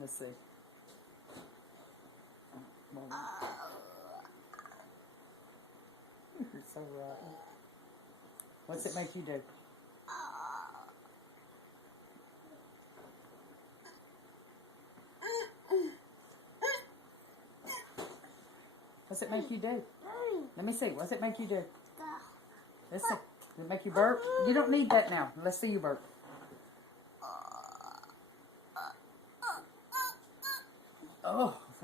Let's see. You're so rotten. What's it make you do? What's it make you do? Let me see. What's it make you do? Let's see. Does it make you burp? You don't need that now. Let's see you burp. Oh.